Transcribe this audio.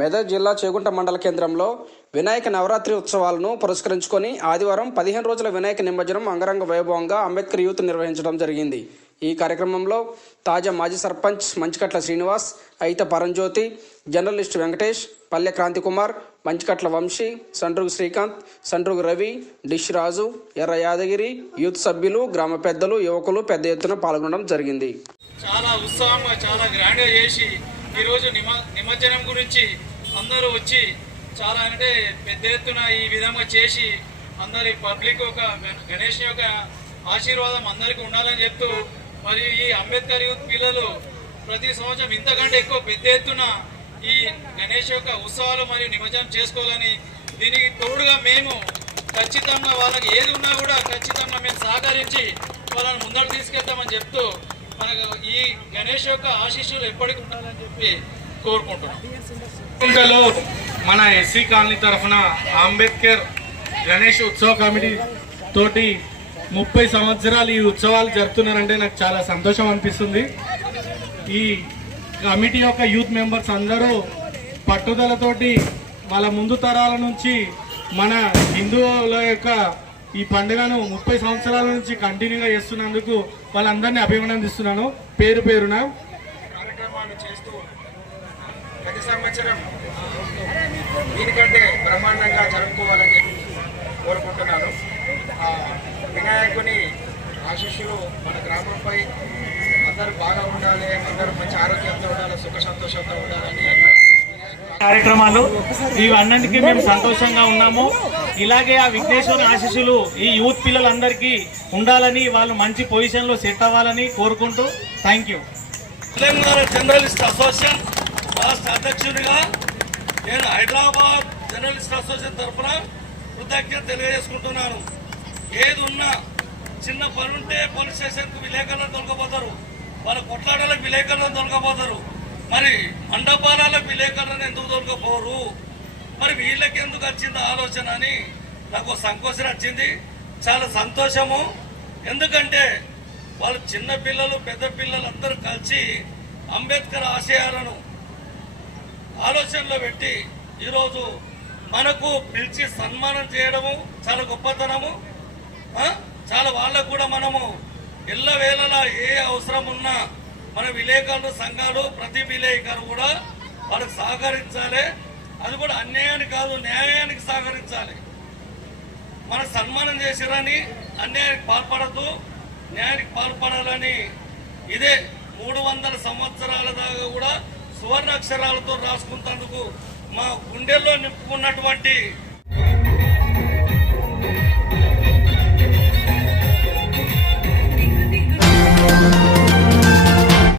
మెదక్ జిల్లా చేగుంట మండల కేంద్రంలో వినాయక నవరాత్రి ఉత్సవాలను పురస్కరించుకొని ఆదివారం పదిహేను రోజుల వినాయక నిమజ్జనం అంగరంగ వైభవంగా అంబేద్కర్ యూత్ నిర్వహించడం జరిగింది. ఈ కార్యక్రమంలో తాజా మాజీ సర్పంచ్ మంచికట్ల శ్రీనివాస్ అయిత Paramjyothi journalist Venkatesh Palle Kranthikumar Manchikatla Vamshi Sandrugu Srikanth Sandrugu Ravi dish Raju Erra Yadagiri youth సభ్యులు గ్రామ పెద్దలు యువకులు పెద్ద ఎత్తున పాల్గొనడం జరిగింది. చాలా ఉత్సాహంగా చాలా గ్రాండ్గా చేసి ఈరోజు నిమ నిమజ్జనం గురించి అందరూ వచ్చి చాలా అంటే పెద్ద ఎత్తున ఈ విధంగా చేసి అందరి పబ్లిక్ ఒక గణేష్ యొక్క ఆశీర్వాదం అందరికీ ఉండాలని చెప్తూ మరియు ఈ అంబేద్కర్ యూత్ పిల్లలు ప్రతి సంవత్సరం ఇంతకంటే ఎక్కువ పెద్ద ఎత్తున ఈ గణేష్ యొక్క ఉత్సవాలు మరియు నిమజ్జనం చేసుకోవాలని దీనికి తోడుగా మేము ఖచ్చితంగా వాళ్ళకి ఏది ఉన్నా కూడా ఖచ్చితంగా మేము సహకరించి వాళ్ళని ముందర తీసుకెళ్తామని చెప్తూ మనకు ఈ గణేష్ యొక్క ఆశీస్సులు ఎప్పటికీ ఉండాలని చెప్పి కోరుకుంటున్నాం. మన ఎస్సీ కాలనీ తరఫున అంబేద్కర్ గణేష్ ఉత్సవ కమిటీ తోటి ముప్పై సంవత్సరాలు ఈ ఉత్సవాలు జరుపుతున్నారంటే నాకు చాలా సంతోషం అనిపిస్తుంది. ఈ కమిటీ యొక్క యూత్ మెంబర్స్ అందరూ పట్టుదలతోటి వాళ్ళ ముందు తరాల నుంచి మన హిందువుల యొక్క ఈ పండుగను ముప్పై సంవత్సరాల నుంచి కంటిన్యూగా చేస్తున్నందుకు వాళ్ళందరినీ అభినందిస్తున్నాను. పేరు పేరున. కార్యక్రమాలు చేస్తూ ప్రతి సంవత్సరం దీనికంటే బ్రహ్మాండంగా జరుపుకోవాలని కోరుకుంటున్నాను. వినాయకుని ఆశీస్సులు మన గ్రామంపై. అందరూ బాగా ఉండాలి అందరూ మంచి ఆరోగ్యంతో ఉండాలి సుఖ సంతోషంతో ఉండాలని కార్యక్రమాలు. ఇవన్నిటికీ మేము సంతోషంగా ఉన్నాము. ఇలాగే ఆ విఘ్నేశ్వరుని ఆశీస్సులు ఈ యూత్ పిల్లలందరికీ ఉండాలని వాళ్ళు మంచి పొజిషన్లో సెట్ అవ్వాలని కోరుకుంటూ thank you. Telangana journalist association రాష్ట్ర అధ్యక్షుడిగా నేను హైదరాబాద్ జర్నలిస్ట్ అసోసియేషన్ తరఫున కృతజ్ఞత తెలియజేసుకుంటున్నాను. ఏది ఉన్నా చిన్న పని ఉంటే పోలీస్ స్టేషన్కు విలేకరులను దొరకపోతారు వాళ్ళ కొట్లాడాలకు విలేకరులను దొరకపోతారు మరి మండపాలకు విలేకరులను ఎందుకు దొరకపోరు మరి వీళ్ళకి ఎందుకు వచ్చింది ఆలోచన అని నాకు సంకోచం వచ్చింది. చాలా సంతోషము. ఎందుకంటే వాళ్ళు చిన్న పిల్లలు పెద్ద పిల్లలు అందరూ కలిసి అంబేద్కర్ ఆశయాలను ఆలోచనలో పెట్టి ఈరోజు మనకు పిలిచి సన్మానం చేయడము చాలా గొప్పతనము. చాలా వాళ్ళకు కూడా మనము ఎల్ల వేళలా ఏ అవసరం ఉన్నా మన విలేకరులు సంఘాలు ప్రతి విలేకరు కూడా వాళ్ళకి సహకరించాలి. అది కూడా అన్యాయానికి కాదు న్యాయానికి సహకరించాలి. మన సన్మానం చేసిరని అన్యాయానికి పాల్పడద్దు. న్యాయానికి పాల్పడాలని ఇదే మూడు వందల సంవత్సరాల దాకా కూడా సువర్ణ అక్షరాలతో రాసుకుంటందుకు మా గుండెల్లో నింపుకున్నటువంటి